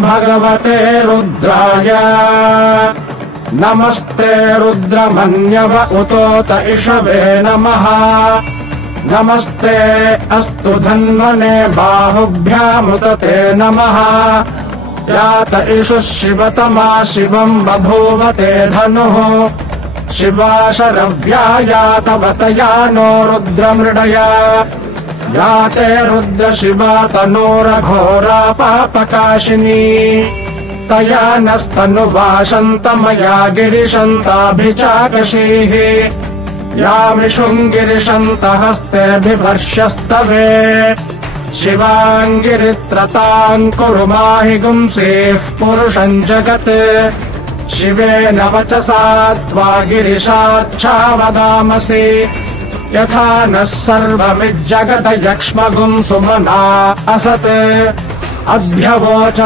भगवते रुद्राय नमस्ते रुद्रमन्यव उतोत इषवे नमः नमस्ते अस्तु धन्वने बाहुभ्यामुत ते नमः यात इषुः शिवतमा शिवम् बभूव ते धनुः शिवा शरव्या यातवतया नो रुद्रमृडया याते रुद्र शिवा तनोरघोरा पापकाशिनी तया नस्तनुवाशन्तमया गिरिशन्ताभिचाकशीः यामिषुङ्गिरिशन्तहस्तेऽभिभर्ष्यस्तवे शिवाङ्गिरित्रताम् कुरु माहि गुंसेः पुरुषम् जगत् शिवेन वचसा त्वा गिरिशाच्छावदामसि यथा नः सर्वमिज्जगत यक्ष्मगुम् सुमना असत् अभ्यवोच